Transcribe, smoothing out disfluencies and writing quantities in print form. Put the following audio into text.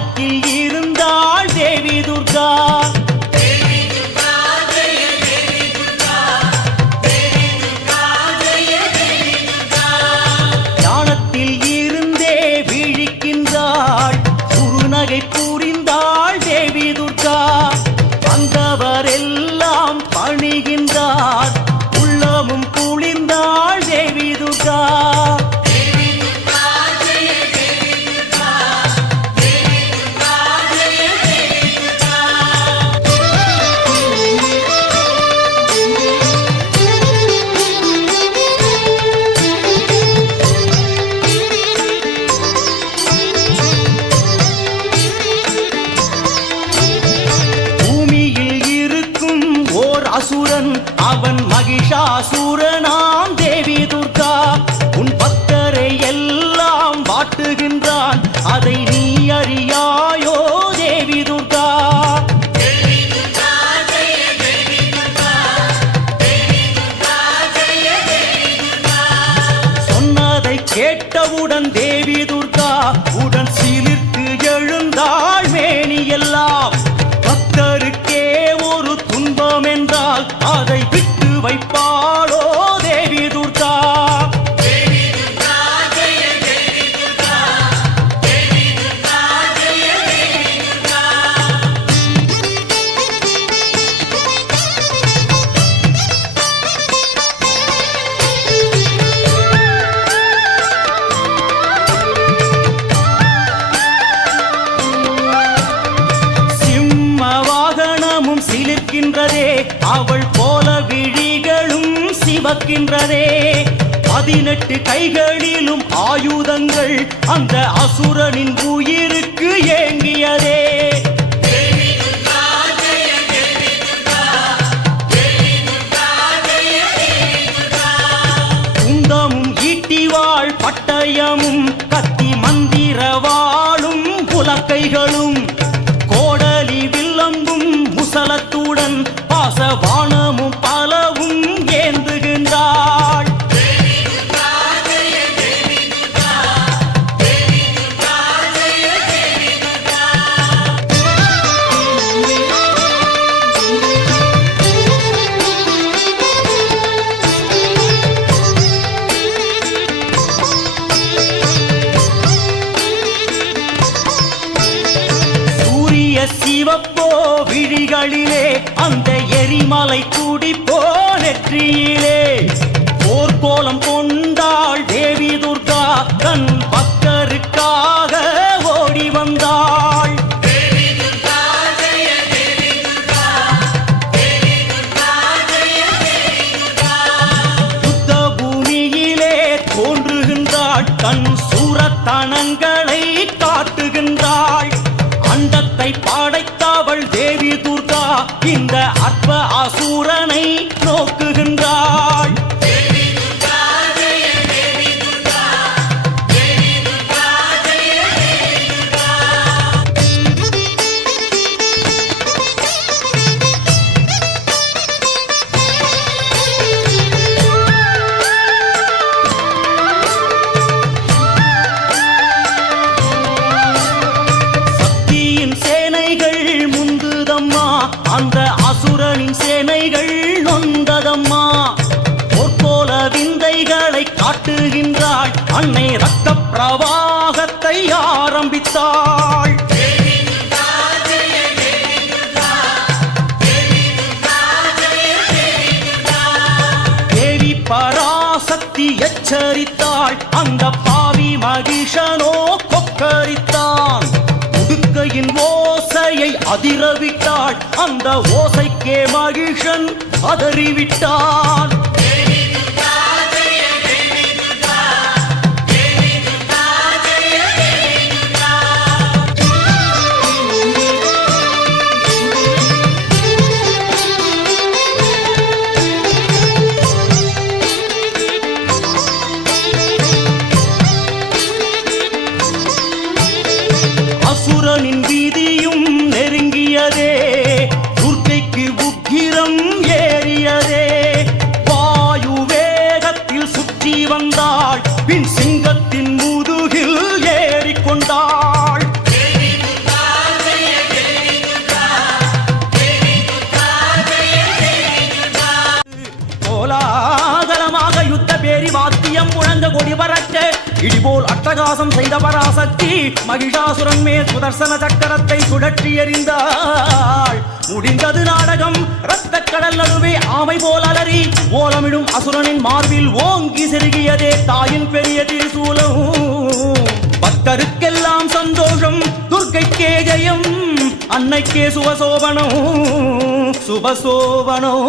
ஞானத்தில் இருந்தாள் தேவி துர்கா. ஞானத்தில் இருந்தே விழிக்கின்றாள், குறுநகை புரிந்தாள் தேவி துர்கா. வந்தவரெல்லாம் பணிகின்றார், உள்ளமும் குளிர்ந்தாள் தேவி துர்கா. அசுரன் அவன் மகிஷாசுரனாம் தேவி துர்கா. உன் பக்தரை எல்லாம் வாட்டுகின்றான், அதை நீ அறியாயோ தேவி துர்கா. சொன்னதை கேட்டவுடன் தேவி துர்கா உடன் சிலிர்த்து எழுந்தாள் மேனியெல்லாம். பக்தருக்கே ஒரு துன்பம் என்றால் அதை விட்டு வைப்பாளோ தேவி துர்கா. சிலிர்க்கின்றதே, அவள் போல விழிகளும் சிவக்கின்றதே. 18 கைகளிலும் ஆயுதங்கள் அந்த அசுரனின் உயிருக்கு ஏங்கியதே. குந்தமும் ஈட்டிவாள் பட்டயமும் கத்தி மந்திரவாளும் புலக்கைகளும் கோடலி வில்லம்பும் முசலத்துடன் பாசவானமும் பலவும் ஏந்துகின்றாள். சிவப்போ விழிகளிலே, அந்த எரிமலை துடிப்போ நெற்றியிலே. போர்க்கோலம் கொண்டாள் தேவி துர்கா, தன் பக்தருக்காக ஓடி வந்தாள். யுத்த பூமியிலே தோன்றுகின்றாள், தன் சூரத்தனங்களை காட்டுகின்றாள். அண்டத்தை படைத்தவள் தேவி துர்கா இந்த அற்ப அசுரனை நோக்குகின்றாள். அந்த அசுரனின் சேனைகள் நொந்ததம்மா. பொற்கோல விந்தைகளை காட்டுகின்றாள், அன்னை ரத்த பிரவாகத்தை ஆரம்பித்தாள். தேவி பராசக்தி எச்சரித்தாள், அந்த பாவி மகிஷனோ கொக்கரித்தான். உடுக்கையின் ஓசையை அதிரவிட்டாள், அந்த ஓசைக்கே மகிஷன் அதறிவிட்டான். அசுரனின் வீதியும் நெருங்கியதே, துர்க்கைக்கு உக்கிரம் ஏறியதே. வாயு வேகத்தில் சுற்றி வந்தாள், பின் சிங்கத்தின் முதுகில் ஏறிக்கொண்டாள். அட்டகாசம் செய்த பராசக்தி மகிஷாசுரன் மேல் சுதர்சன சக்கரத்தை சுழற்றி எறிந்தாள். முடிந்தது நாடகம். இரத்த கடல் நடுவே ஆமை போல் அலறி ஓலமிடும் அசுரனின் மார்பில் ஓங்கி செருகியதே தாயின் பெரிய திரிசூலம். பக்தருக்கெல்லாம் சந்தோஷம், துர்க்கைக்கே ஜெயம், அன்னைக்கே சுபசோபனம் சுபசோபனம்.